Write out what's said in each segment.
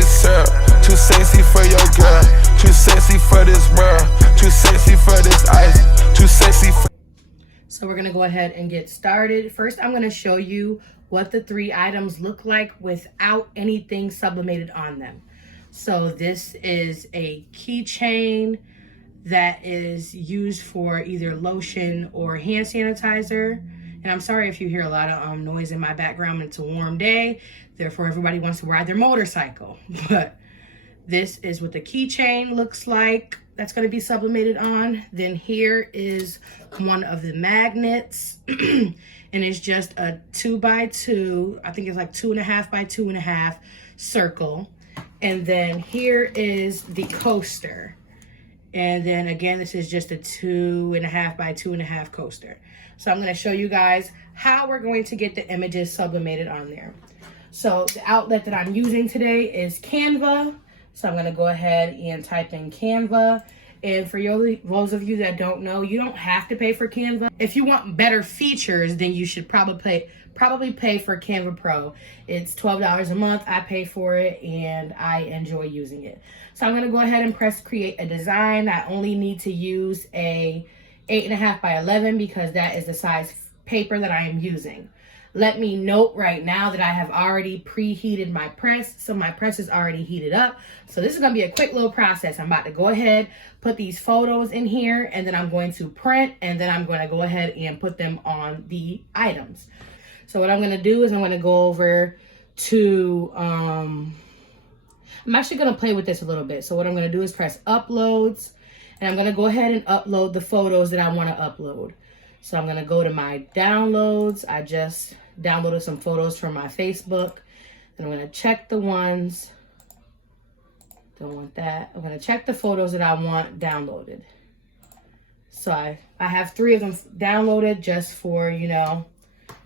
this syrup. Too sexy for your girl. Too sexy for this world. Too sexy for this ice. Too sexy for... So we're gonna go ahead and get started. First, I'm gonna show you what the 3 items look like without anything sublimated on them. So this is a keychain that is used for either lotion or hand sanitizer. And I'm sorry if you hear a lot of noise in my background. It's a warm day, therefore everybody wants to ride their motorcycle. But this is what the keychain looks like. That's going to be sublimated on. Then here is one of the magnets. And it's just a 2x2. I think it's like 2.5 by 2.5 circle. And then here is the coaster. And then again, this is just a 2.5 by 2.5 coaster. So I'm going to show you guys how we're going to get the images sublimated on there. So the outlet that I'm using today is Canva. So I'm going to go ahead and type in Canva. And for those of you that don't know, you don't have to pay for Canva. If you want better features, then you should probably pay for Canva Pro. It's $12 a month. I pay for it and I enjoy using it. So I'm going to go ahead and press create a design. I only need to use a 8.5 by 11 because that is the size paper that I am using. Let me note right now that I have already preheated my press. So my press is already heated up. So this is going to be a quick little process. I'm about to go ahead, put these photos in here, and then I'm going to print, and then I'm going to go ahead and put them on the items. So what I'm going to do is I'm going to go over to, I'm actually going to play with this a little bit. So what I'm going to do is press uploads, and I'm going to go ahead and upload the photos that I want to upload. So I'm going to go to my downloads. I just downloaded some photos from my Facebook. And I'm going to check the ones. Don't want that. I'm going to check the photos that I want downloaded. So I have 3 of them downloaded just for, you know,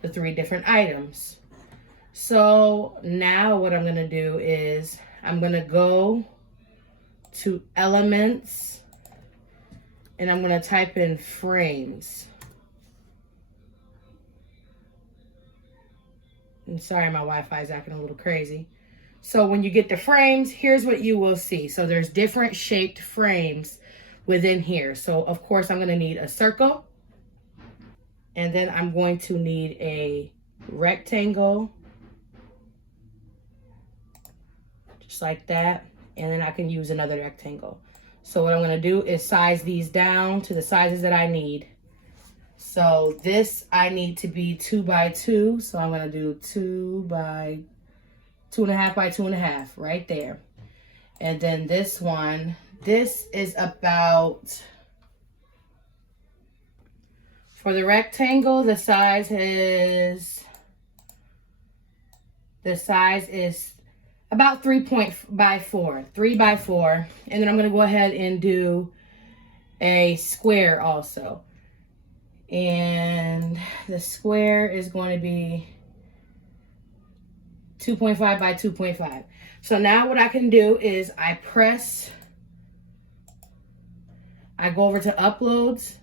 the 3 different items. So now what I'm going to do is I'm going to go to elements and I'm going to type in frames. And sorry, my Wi-Fi is acting a little crazy. So when you get the frames, here's what you will see. So there's different shaped frames within here. So of course I'm going to need a circle. And then I'm going to need a rectangle. Just like that. And then I can use another rectangle. So what I'm going to do is size these down to the sizes that I need. So this I need to be 2x2. So I'm going to do 2 by 2.5 by 2.5 right there. And then this one, this is about, for the rectangle, the size is about 3 by 4. And then I'm going to go ahead and do a square also. And the square is going to be 2.5 by 2.5. So now what I can do is I go over to uploads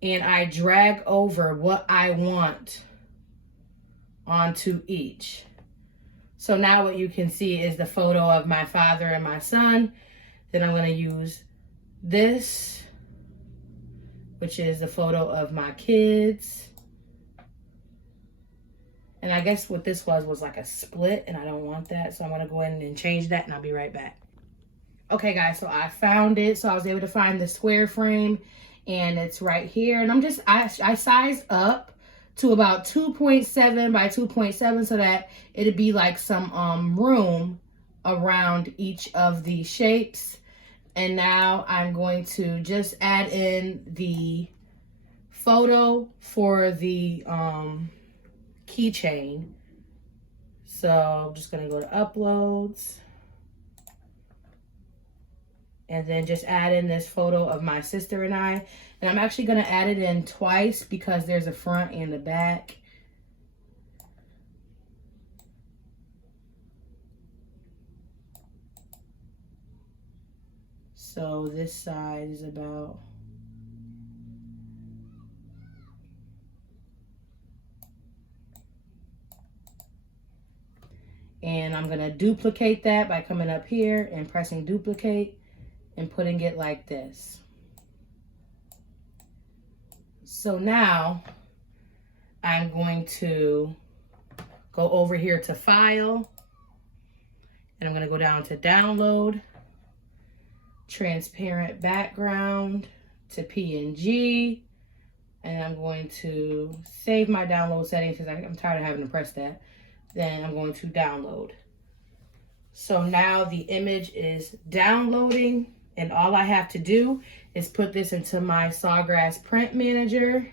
and I drag over what I want onto each. So now what you can see is the photo of my father and my son. Then I'm going to use this, which is the photo of my kids. And I guess what this was like a split, and I don't want that. So I'm going to go in and change that, and I'll be right back. Okay, guys, so I found it. So I was able to find the square frame, and it's right here. And I size up to about 2.7 by 2.7 so that it'd be like some room around each of the shapes. And now I'm going to just add in the photo for the keychain. So I'm just going to go to uploads and then just add in this photo of my sister and I. And I'm actually going to add it in twice because there's a front and a back. So this side is about And I'm gonna duplicate that by coming up here and pressing duplicate and putting it like this. So now I'm going to go over here to File, and I'm gonna go down to Download, Transparent Background to PNG, and I'm going to save my download settings because I'm tired of having to press that. Then I'm going to download. So now the image is downloading, and all I have to do is put this into my Sawgrass print manager.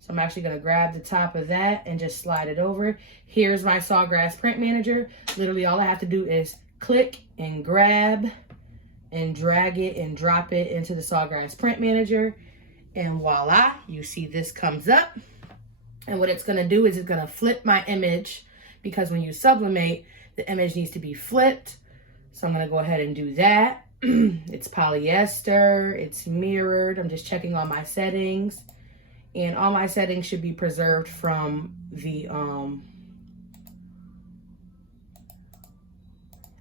So I'm actually gonna grab the top of that and just slide it over. Here's my Sawgrass print manager. Literally all I have to do is click and grab and drag it and drop it into the Sawgrass print manager. And voila, you see this comes up. And what it's gonna do is it's gonna flip my image, because when you sublimate, the image needs to be flipped. So I'm gonna go ahead and do that. It's polyester, it's mirrored. I'm just checking all my settings. And all my settings should be preserved from the, I'm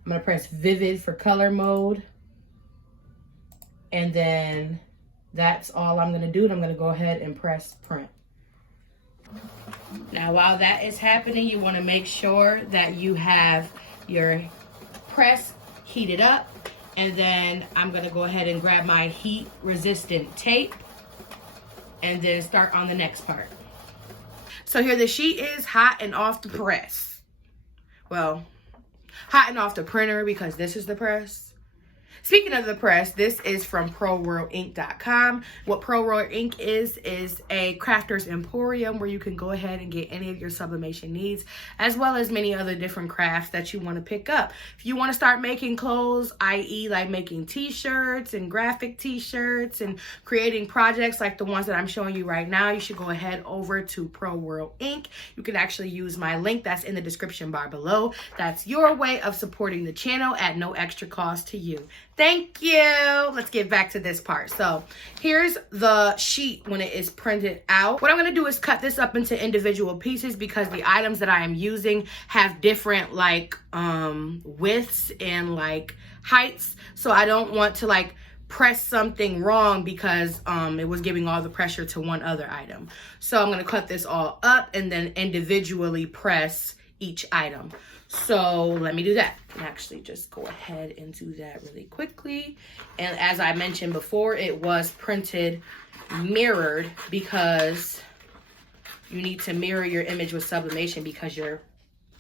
gonna press Vivid for color mode. And then that's all I'm gonna do. And I'm gonna go ahead and press print. Now, while that is happening, you wanna make sure that you have your press heated up. And then I'm gonna go ahead and grab my heat resistant tape and then start on the next part. So here the sheet is hot and off the press. Well, hot and off the printer because this is the press. Speaking of the press, this is from ProWorldInk.com. What ProWorld Ink is a crafter's emporium where you can go ahead and get any of your sublimation needs, as well as many other different crafts that you want to pick up. If you want to start making clothes, i.e. like making t-shirts and graphic t-shirts and creating projects like the ones that I'm showing you right now, you should go ahead over to ProWorld Ink. You can actually use my link that's in the description bar below. That's your way of supporting the channel at no extra cost to you. Thank you. Let's get back to this part. So here's the sheet when it is printed out. What I'm gonna do is cut this up into individual pieces because the items that I am using have different like widths and like heights. So I don't want to like press something wrong because it was giving all the pressure to one other item. So I'm gonna cut this all up and then individually press each item. So let me do that. And actually just go ahead and do that really quickly. And as I mentioned before, it was printed mirrored because you need to mirror your image with sublimation because you're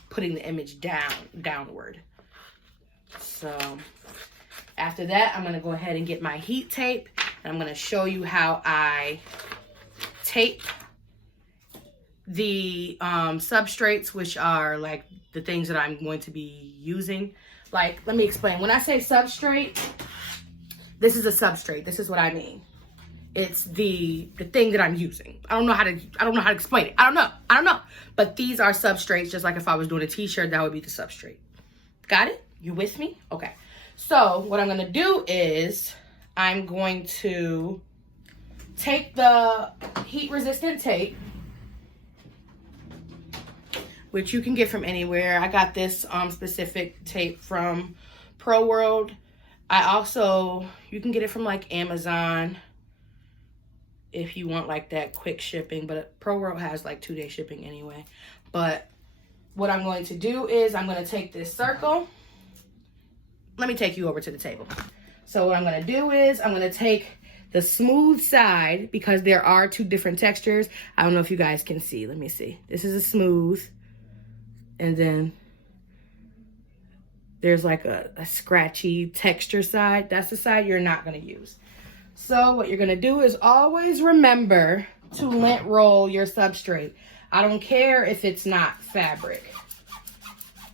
putting the image downward. So after that, I'm gonna go ahead and get my heat tape and I'm gonna show you how I tape the substrates, which are like the things that I'm going to be using. Like, let me explain. When I say substrate, this is a substrate. This is what I mean. It's the thing that I'm using. I don't know how to explain it. I don't know. But these are substrates, just like if I was doing a t-shirt, that would be the substrate. Got it? You with me? Okay. So what I'm gonna do is I'm going to take the heat resistant tape, which you can get from anywhere. I got this specific tape from ProWorld. You can get it from like Amazon if you want like that quick shipping, but ProWorld has like 2-day shipping anyway. But what I'm going to do is I'm gonna take this circle. Let me take you over to the table. So what I'm gonna do is I'm gonna take the smooth side because there are 2 different textures. I don't know if you guys can see. Let me see. This is a smooth. And then there's like a scratchy texture side. That's the side you're not gonna use. So what you're gonna do is always remember to lint roll your substrate. I don't care if it's not fabric.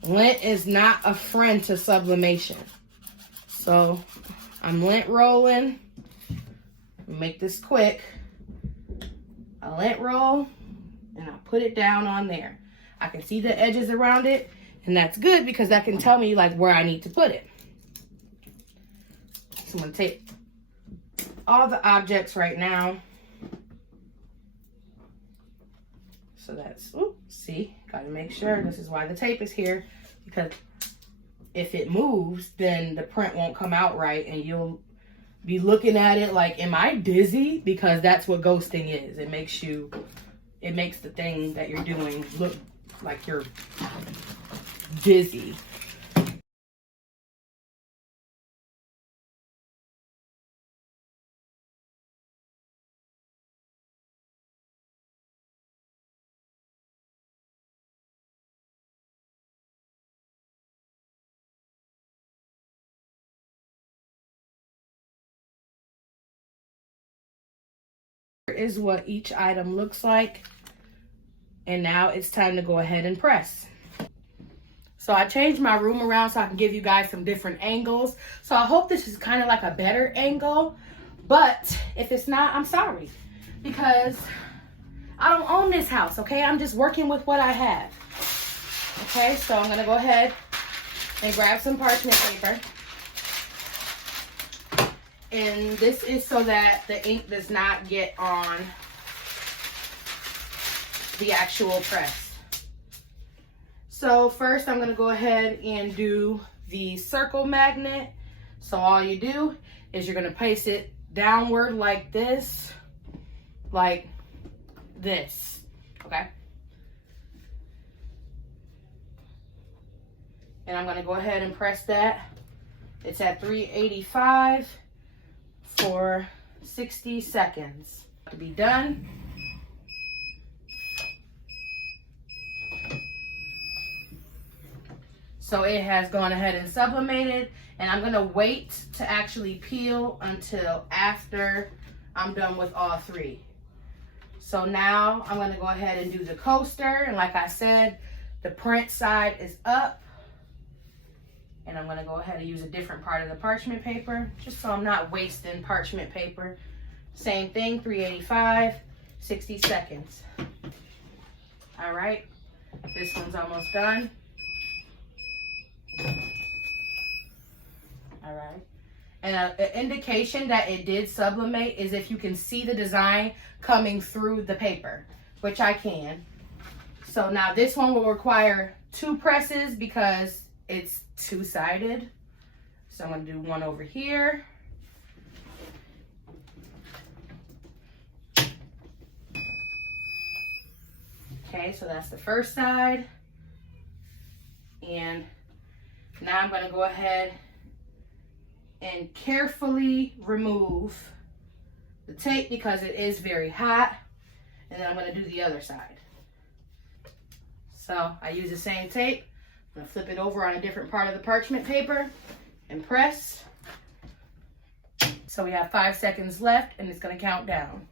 Lint is not a friend to sublimation. So I'm lint rolling. Make this quick. I lint roll and I put it down on there. I can see the edges around it, and that's good because that can tell me like where I need to put it. So I'm gonna take all the objects right now. So that's, see, gotta make sure, this is why the tape is here. because if it moves, then the print won't come out right, and you'll be looking at it like, am I dizzy? Because that's what ghosting is. It makes the thing that you're doing look like you're dizzy. Is what each item looks like, and now it's time to go ahead and press. So I changed my room around so I can give you guys some different angles. So I hope this is kind of like a better angle, but if it's not, I'm sorry, because I don't own this house, okay? I'm just working with what I have. Okay, so I'm gonna go ahead and grab some parchment paper. And this is so that the ink does not get on the actual press. So first I'm going to go ahead and do the circle magnet. So all you do is you're going to place it downward like this. Okay? And I'm going to go ahead and press that. It's at 385 for 60 seconds to be done. So it has gone ahead and sublimated, and I'm gonna wait to actually peel until after I'm done with all three. So now I'm gonna go ahead and do the coaster, and like I said, the print side is up. And I'm gonna go ahead and use a different part of the parchment paper, just so I'm not wasting parchment paper. Same thing, 385, 60 seconds. All right, this one's almost done. All right, and an indication that it did sublimate is if you can see the design coming through the paper, which I can. So now this one will require 2 presses because it's two-sided. So I'm going to do one over here. Okay, so that's the first side. And now I'm going to go ahead and carefully remove the tape because it is very hot. And then I'm going to do the other side. So I use the same tape. I'm gonna flip it over on a different part of the parchment paper and press. So we have 5 seconds left, and it's gonna count down.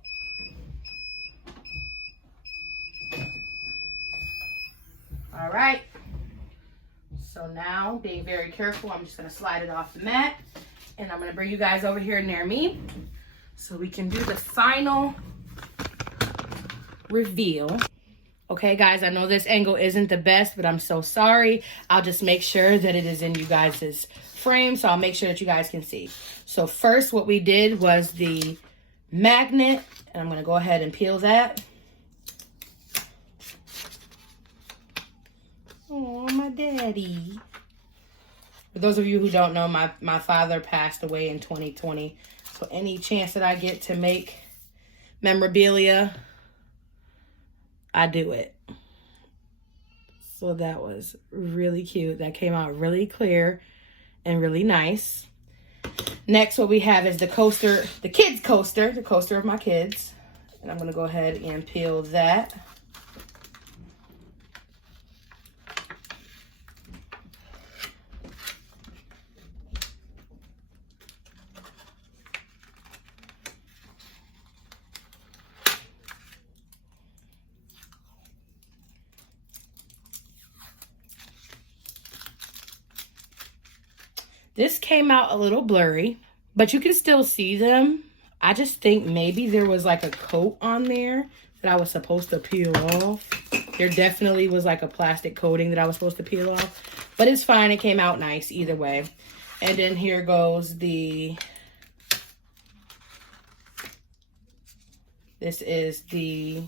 All right. So now, being very careful, I'm just gonna slide it off the mat, and I'm gonna bring you guys over here near me so we can do the final reveal. Okay, guys, I know this angle isn't the best, but I'm so sorry. I'll just make sure that it is in you guys' frame, so I'll make sure that you guys can see. So first, what we did was the magnet, and I'm going to go ahead and peel that. Oh, my daddy. For those of you who don't know, my father passed away in 2020, so any chance that I get to make memorabilia, I do it. So that was really cute. That came out really clear and really nice. Next, what we have is the coaster, the kids coaster, the coaster of my kids. And I'm gonna go ahead and peel that. This came out a little blurry, but you can still see them. I just think maybe there was like a coat on there that I was supposed to peel off. There definitely was like a plastic coating that I was supposed to peel off, but it's fine. It came out nice either way. And then here goes the, this is the,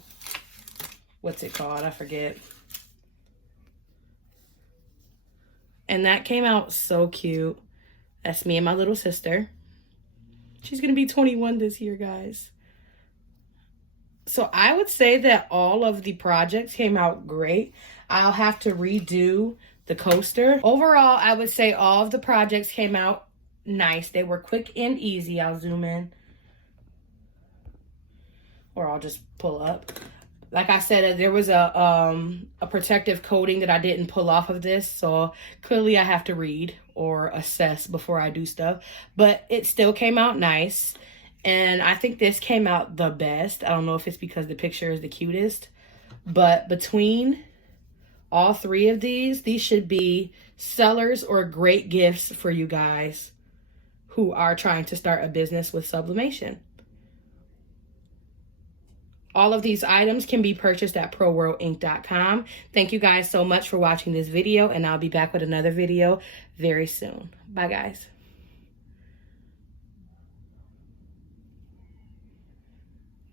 what's it called? I forget. And that came out so cute. That's me and my little sister. She's gonna be 21 this year, guys. So I would say that all of the projects came out great. I'll have to redo the coaster. Overall, I would say all of the projects came out nice. They were quick and easy. I'll zoom in. Or I'll just pull up. Like I said, there was a protective coating that I didn't pull off of this. So clearly I have to read or assess before I do stuff. But it still came out nice. And I think this came out the best. I don't know if it's because the picture is the cutest. But between all three of these should be sellers or great gifts for you guys who are trying to start a business with sublimation. All of these items can be purchased at proworldinc.com. Thank you guys so much for watching this video, and I'll be back with another video very soon. Bye, guys.